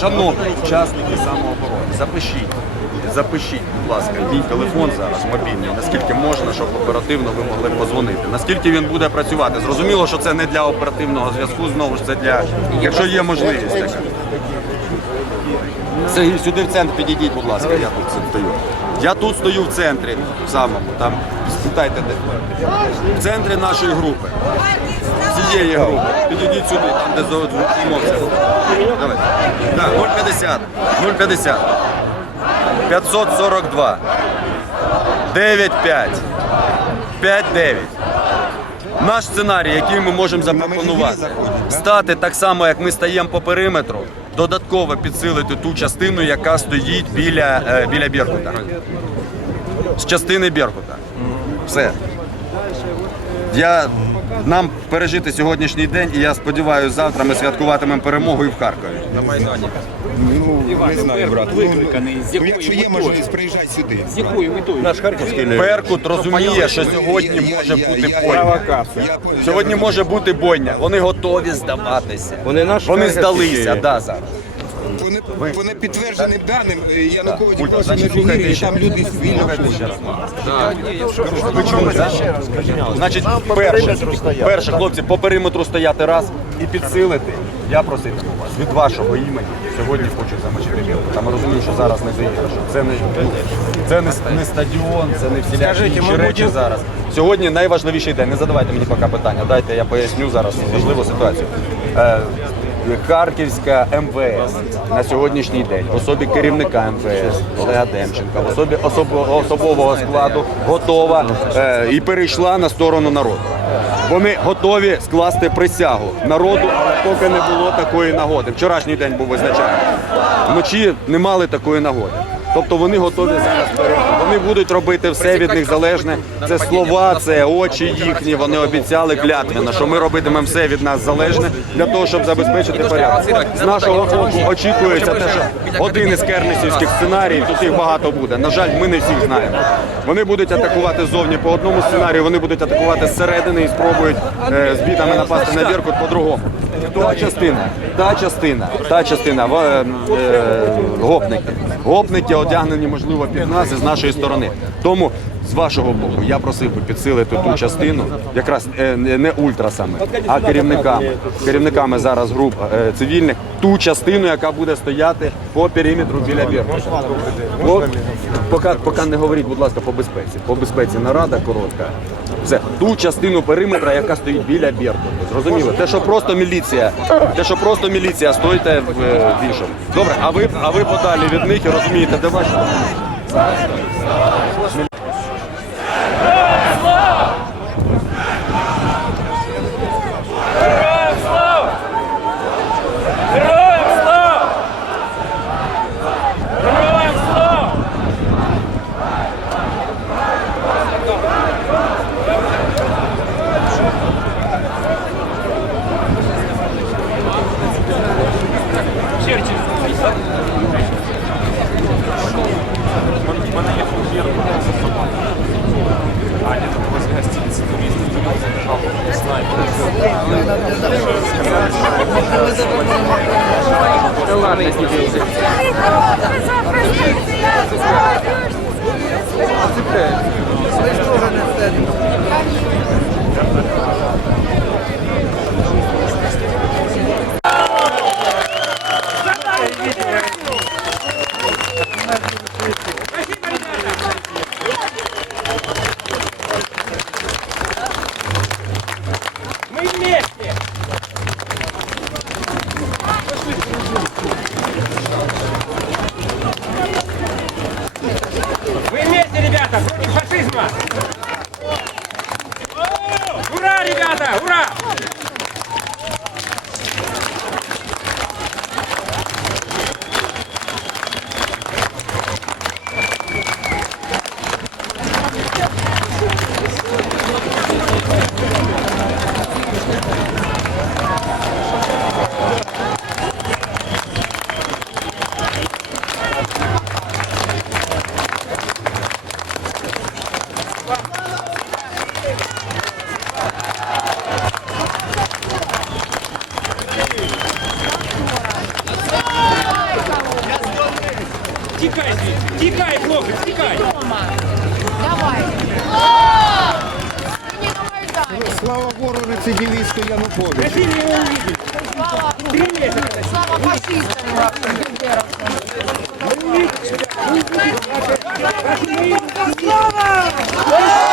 Шановні учасники самооборони, запишіть. Запишіть, будь ласка, мій телефон зараз мобільний, наскільки можна, щоб оперативно ви могли позвонити. Наскільки він буде працювати. Зрозуміло, що це не для оперативного зв'язку, знову ж це для, якщо є можливість така. Сергій, сюди в центр підійдіть, будь ласка, я тут стою. Я тут стою в центрі, в самому, там, спитайте де. В центрі нашої групи. Цієї групи. Підійдіть сюди, там, де зумовця. Давай. Так, 050. 050. 542. 95. 59. Наш сценарій, який ми можемо запропонувати, стати так само, як ми стаємо по периметру, додатково підсилити ту частину, яка стоїть біля, е, біля Беркута. З частини Беркута. Все. Я, нам пережити сьогоднішній день, і я сподіваюся, завтра ми святкуватимемо перемогу і в Харкові. Ну, не знаю, брат. Викликаний. З ну, якою якщо є метою? можливість, приїжджай сюди. З якою метою? Наш Харківський Беркут розуміє, що сьогодні може бути бойня. Сьогодні може бути бойня. Вони готові здаватися. Вони наш Вони здалися, да, зараз. Вони, вони підтвердженим даним е, Янукович Ультра, просто не значить, і там люди вільно? Значить, перше, перше, хлопці, по периметру стояти раз і підсилити. Я проситиму вас від вашого імені. Сьогодні хочу замочити білку. Там розумію, що зараз не що Це не це не, не стадіон, це не всілякі інші речі зараз. Сьогодні найважливіший день. Не задавайте мені поки питання. Дайте я поясню зараз важливу ситуацію. Харківська МВС на сьогоднішній день в особі керівника МВС Олега Демченка, в особі особового складу готова е, і перейшла на сторону народу. Вони готові скласти присягу народу, але поки не було такої нагоди. Вчорашній день був визначальний. Вночі не мали такої нагоди. Тобто вони готові зараз. Вони будуть робити все від них залежне. Це слова, це очі їхні. Вони обіцяли клятвенно, що ми робитимемо все від нас залежне для того, щоб забезпечити порядок. З нашого боку очікується те, що один із кернесівських сценаріїв, тут їх багато буде. На жаль, ми не всіх знаємо. Вони будуть атакувати ззовні по одному сценарію, вони будуть атакувати зсередини і спробують е, з бітами напасти на Беркут по-другому. Та частина, та частина, та частина е, е, гопники. Гопники одягнені, можливо, під нас і з нашої сторони. Тому з вашого боку я просив би підсилити ту частину, якраз е, не не ультра саме, а керівниками. Керівниками зараз груп е, цивільних, ту частину, яка буде стояти по периметру біля. По- Поки, поки не говоріть, будь ласка, по безпеці. По безпеці нарада коротка. Все, ту частину периметра, яка стоїть біля Беркуту. Зрозуміло? Те, що просто міліція, те, що просто міліція, стойте в е, в іншому. Добре, а ви, а ви подалі від них і розумієте, де ваші? Тікай звідси. Тікай, хлопець, тікай. Давай. Не на Майдані. Слава вору рецидивісту Януковичу. Хотели его увидеть. Слава, Три месяца. слава фашистам вашим бандеровцам. Ура,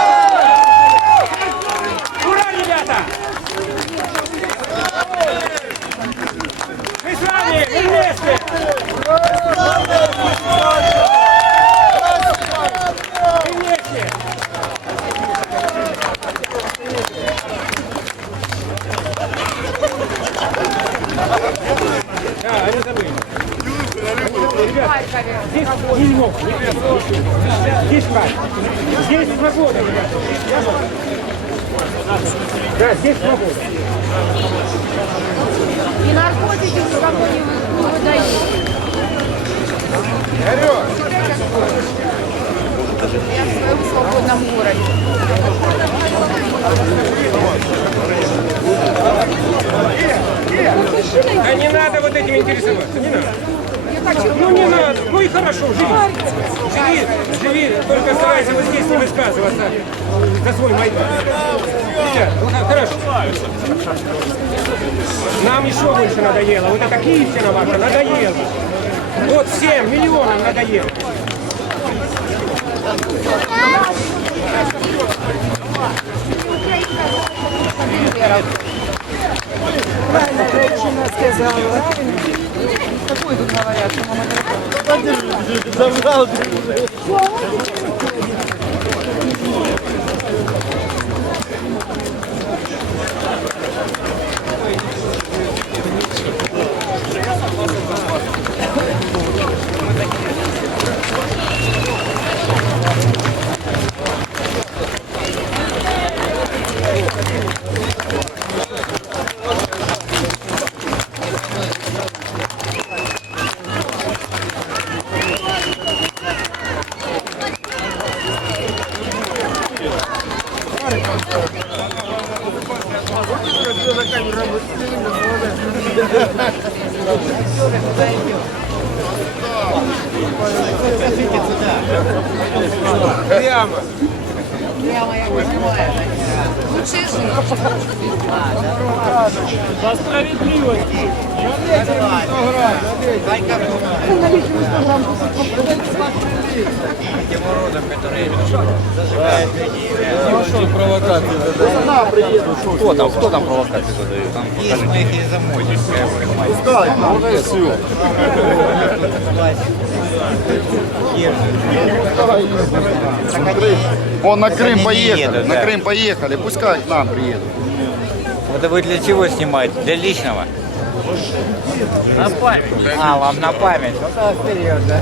Ребята, здесь не мог. Здесь как? Здесь свобода, ребята. Да, здесь свобода. И наркотики никого не вы- не выдают. Я в своем свободном городе. А не надо вот этим интересоваться, не надо. Ну не надо, ну и хорошо, живи. Живи, живи, только старайся вот здесь не высказываться за свой Майдан. Хорошо. Нам еще больше надоело. Вот это Киевщина ваша надоела. Вот всем миллионам надоело правильно женщина сказала. Какой тут говорят, что мама Подержи, забрал. Прямо я понимаю. Лучше жить. Кто там, кто там провокации задает? Там, Есть мы их и замочим. Он на Крым поехали, едут, на да. Крым поехали, пускай к нам приедут. Это вы для чего снимаете? Для личного? На память. А, вам на память. Ну да, вперед, да.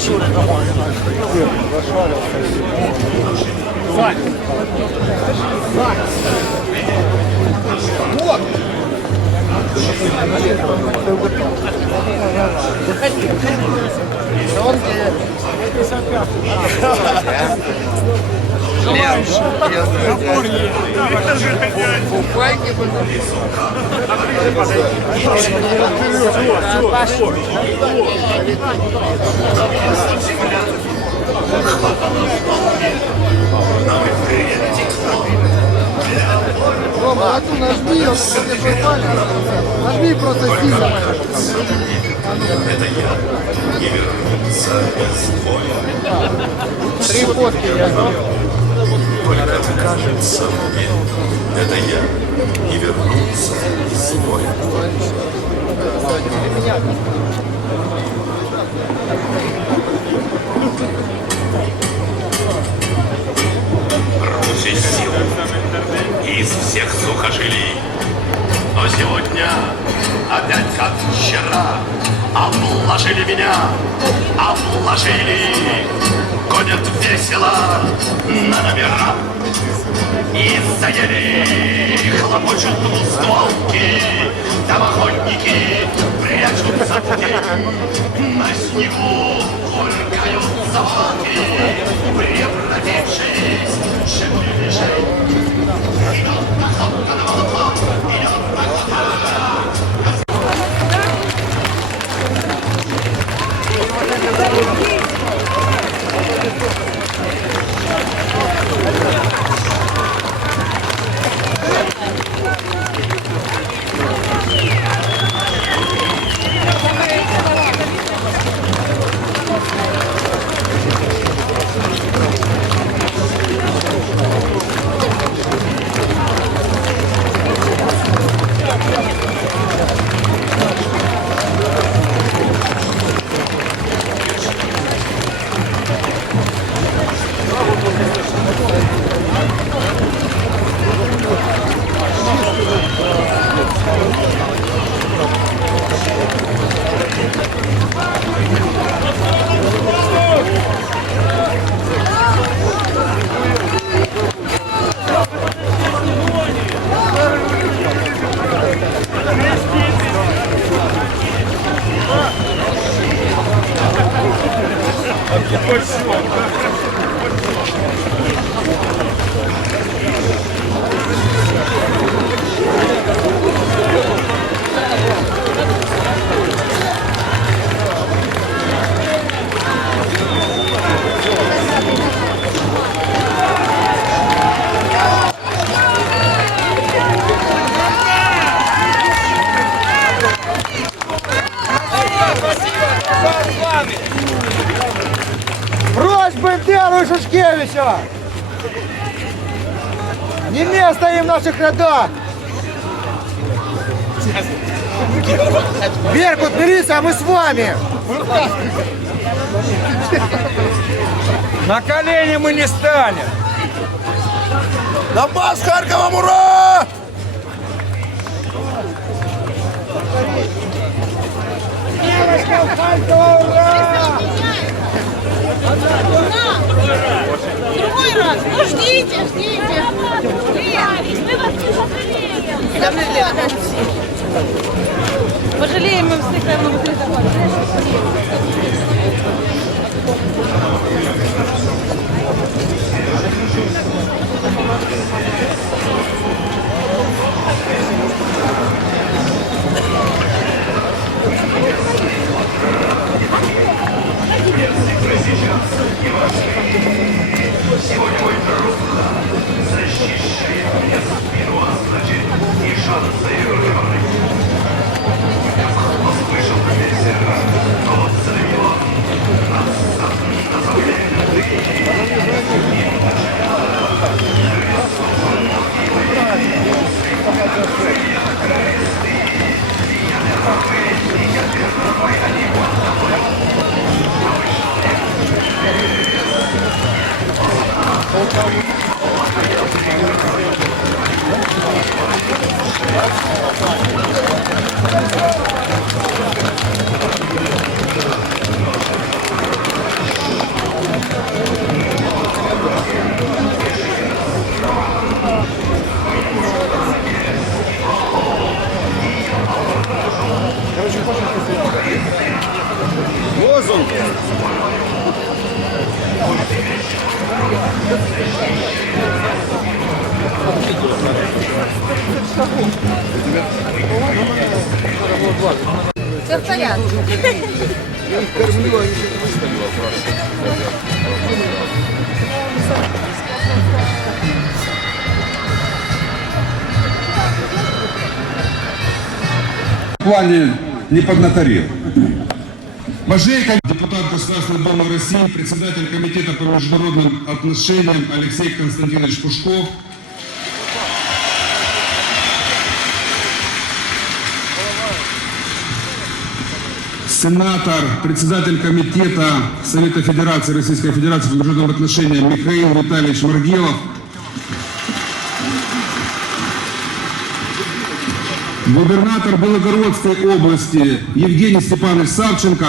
купчуры домой. Сань! Сань! Вот! Заходи, заходи. Он где? 55. Рома, а ту нажми, нажми просто сильно. Три фотки я только кажется мне, это я, и вернулся из моря. Русь из сил, из всех сухожилий, но сегодня Обложили меня, обложили! Гонят весело на номера! И заели! Хлопочут двустволки Там охотники в тень На снегу булькают волки Превратившись в шепелешей Прочь Беркут, милиция, а мы с вами! На колени мы не станем. Донбасс, Харьковом, ура! Девочкам Харькова, ура! Другой раз. Ну, ждите, ждите. Мы вас не пожалеем. Пожалеем мы всех, наверное, внутри Все в порядке. в плане не поднаторел. Божейко, депутат Государственной Думы России, председатель Комитета по международным отношениям Алексей Константинович Пушков. Сенатор, председатель Комитета Совета Федерации Российской Федерации по международным отношениям Михаил Витальевич Маргелов. губернатор Белогородской области Евгений Степанович Савченко,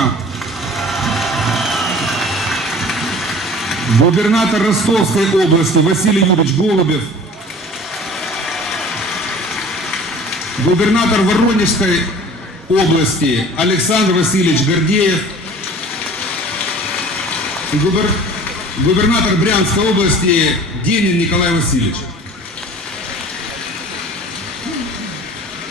губернатор Ростовской области Василий Юрьевич Голубев, губернатор Воронежской области Александр Васильевич Гордеев, губер- губернатор Брянской области Денин Николай Васильевич.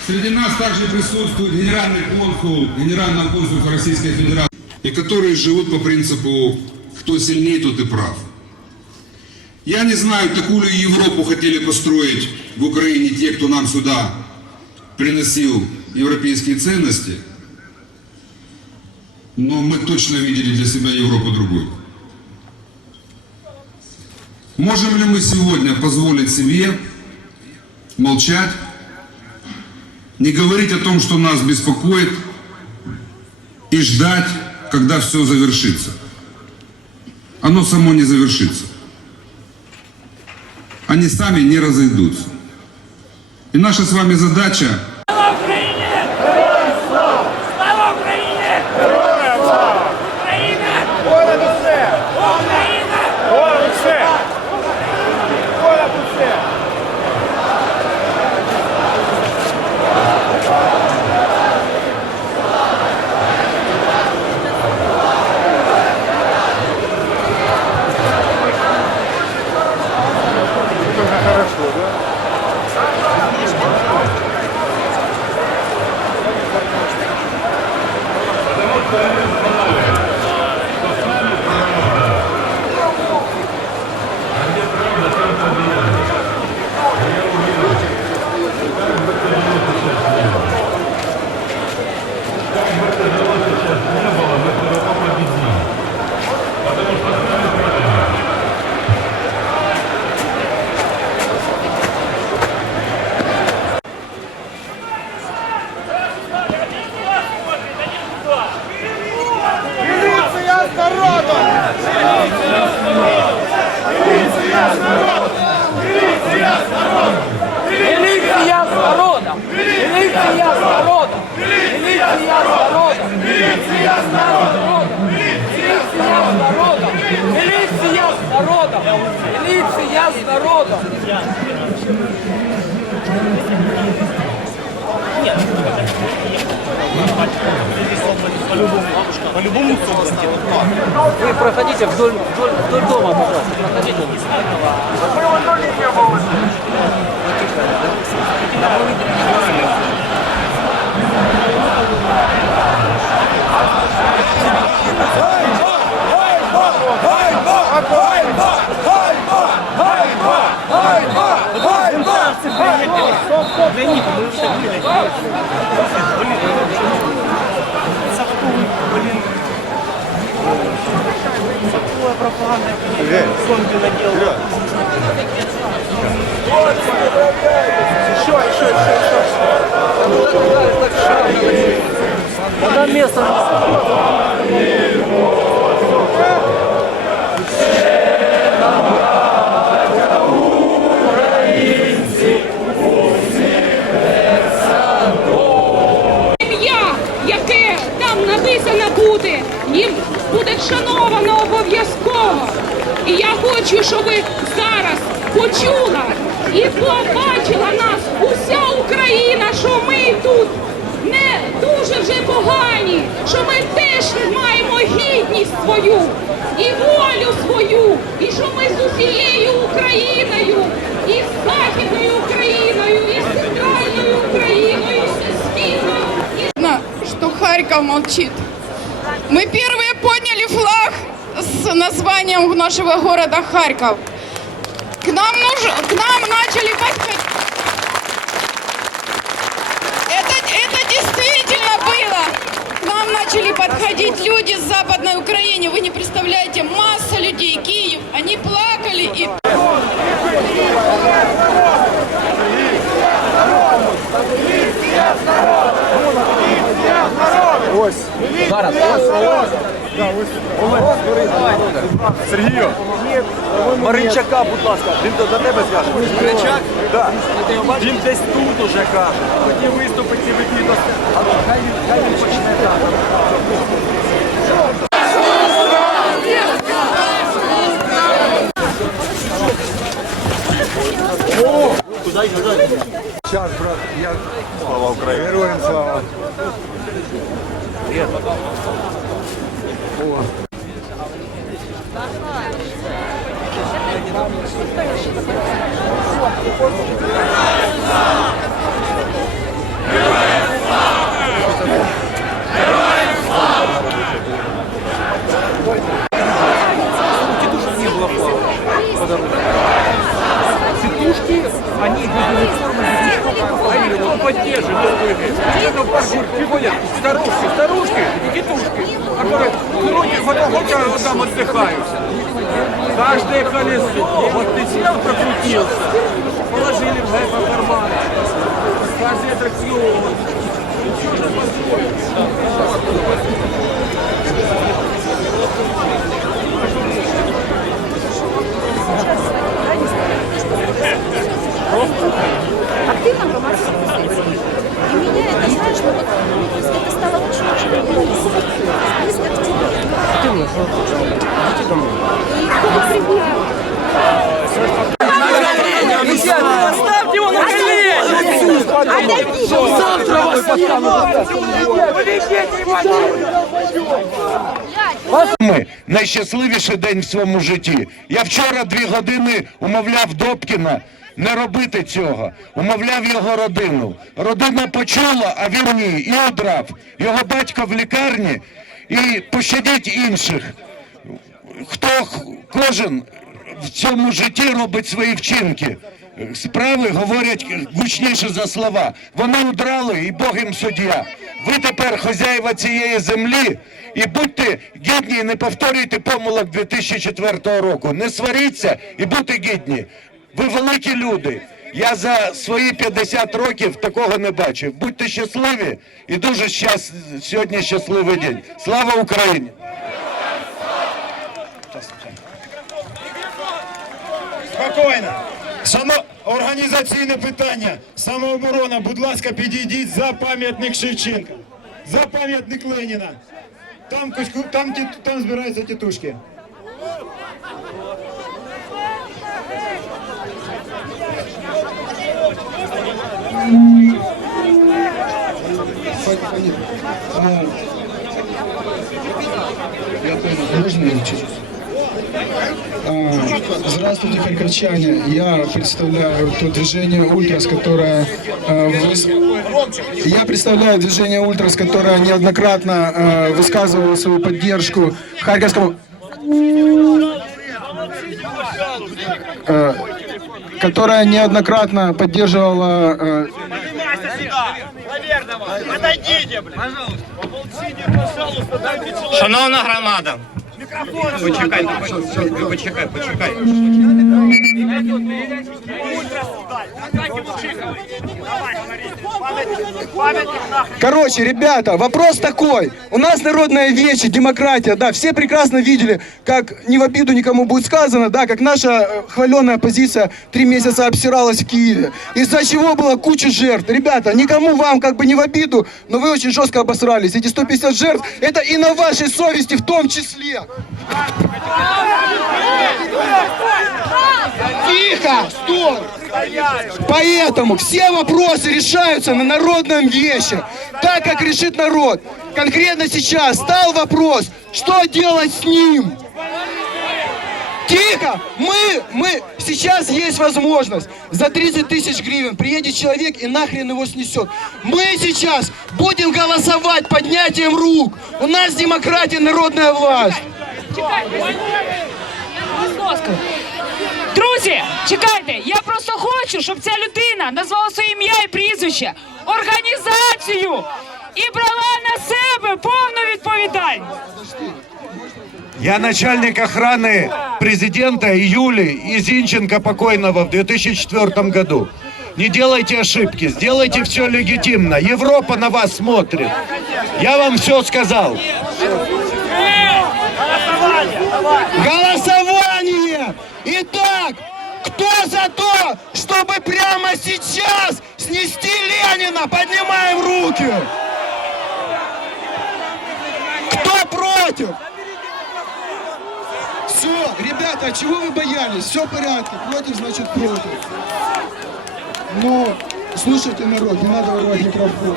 Среди нас также присутствует генеральный консул Генерального консульства Российской Федерации, и которые живут по принципу «кто сильнее, тот и прав». Я не знаю, такую ли Европу хотели построить в Украине те, кто нам сюда приносил европейские ценности, но мы точно видели для себя Европу другой. Можем ли мы сегодня позволить себе молчать, не говорить о том, что нас беспокоит, и ждать, когда все завершится? Оно само не завершится. Они сами не разойдутся. И наша с вами задача Вы проходите вдоль, вдоль, вдоль дома, пожалуйста. Проходите. Ім'я, хочу, щоб зараз почула і побачила нас. Уся Україна, що ми тут не дуже вже погані, що ми теж маємо гідність свою і волю свою, і що ми з усією Україною, і з Західною Україною, і з центральною Україною, і з Східною, і Видно, что Харьков молчит. Мы первые подняли флаг с названием нашего города Харьков. К нам, нуж... к нам начали подходить. Это, это действительно было. К нам начали подходить люди с Западной Украины. Вы не представляете, масса людей, Киев. Они плакали и Сергію, Маринчака, будь ласка, він до, тебе зв'яже. Маринчак? Так. Він десь тут уже каже. Хотів виступити ну, хай він, хай він почне так. Час, брат, я... Слава Україні. Героям слава. Старушки, Isso. Колени! Завтра вас Ми найщасливіший день в своєму житті. Я вчора дві години умовляв Добкіна не робити цього. Умовляв його родину. Родина почула, а він ні. І одрав. Його батько в лікарні. І пощадіть інших. Хто кожен в цьому житті робить свої вчинки. Справи говорять гучніше за слова. Вони удрали, і Бог їм суддя. Ви тепер хазяїва цієї землі, і будьте гідні, і не повторюйте помилок 2004 року. Не сваріться і будьте гідні. Ви великі люди. Я за свої 50 років такого не бачив. Будьте щасливі і дуже щас... сьогодні щасливий день. Слава Україні! Спокійно. Шано... Організаційне питання. Самооборона, будь ласка, підійдіть за пам'ятник Шевченка. За пам'ятник Леніна. Там, кучку- там, ті- там збираються тітушки. Здравствуйте, харьковчане. Я представляю то движение «Ультрас», которое... э, Я представляю движение «Ультрас», которое неоднократно э, высказывало свою поддержку Харьковскому... э, которая неоднократно поддерживала э, Шановна громада, почекайте, почекай, почекай. Короче, ребята, вопрос такой. У нас народная вещь, демократия, да, все прекрасно видели, как не в обиду никому будет сказано, да, как наша э, хваленая оппозиция три месяца обсиралась в Киеве. Из-за чего было куча жертв. Ребята, никому вам как бы не в обиду, но вы очень жестко обосрались. Эти 150 жертв, это и на вашей совести в том числе. Тихо, стой! Поэтому все вопросы решаются на народном вещи, так как решит народ. Конкретно сейчас стал вопрос, что делать с ним? Тихо! Мы, мы, сейчас есть возможность. За 30 тысяч гривен приедет человек и нахрен его снесет. Мы сейчас будем голосовать поднятием рук. У нас демократия, народная власть Будь ласка. Друзі, чекайте, я просто хочу, щоб ця людина назвала своє ім'я і прізвище, організацію і брала на себе повну відповідальність. Я начальник охраны президента Юли и Зинченко покойного в 2004 году. Не делайте ошибки, сделайте все легитимно. Европа на вас смотрит. Я вам все сказал. Голосование! Итак, кто за то, чтобы прямо сейчас снести Ленина? Поднимаем руки! Кто против? Все, ребята, чего вы боялись? Все в порядке. Против, значит против. Ну, слушайте, народ, не надо урвать микрофон.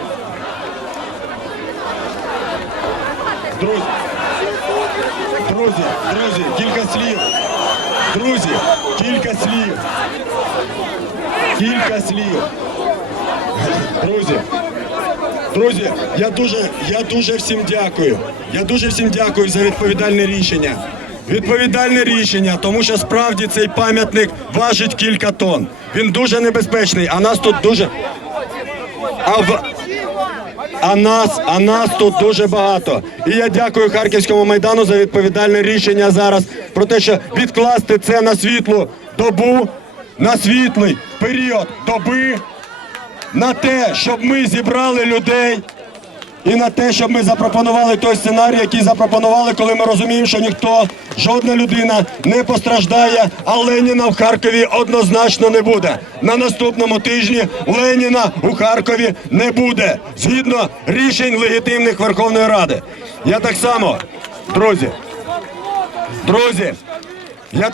Друзі, друзі, друзі, кілька слів. Друзі, кілька слів. Кілька слів. Друзі, друзі, я дуже, я дуже всім дякую. Я дуже всім дякую за відповідальне рішення. Відповідальне рішення, тому що справді цей пам'ятник важить кілька тонн. Він дуже небезпечний, а нас тут дуже. А в... А нас, а нас тут дуже багато. І я дякую Харківському майдану за відповідальне рішення зараз про те, що відкласти це на світлу добу, на світлий період доби, на те, щоб ми зібрали людей. І на те, щоб ми запропонували той сценарій, який запропонували, коли ми розуміємо, що ніхто, жодна людина не постраждає, а Леніна в Харкові однозначно не буде. На наступному тижні Леніна у Харкові не буде згідно рішень легітимних Верховної Ради. Я так само, друзі, друзі, я так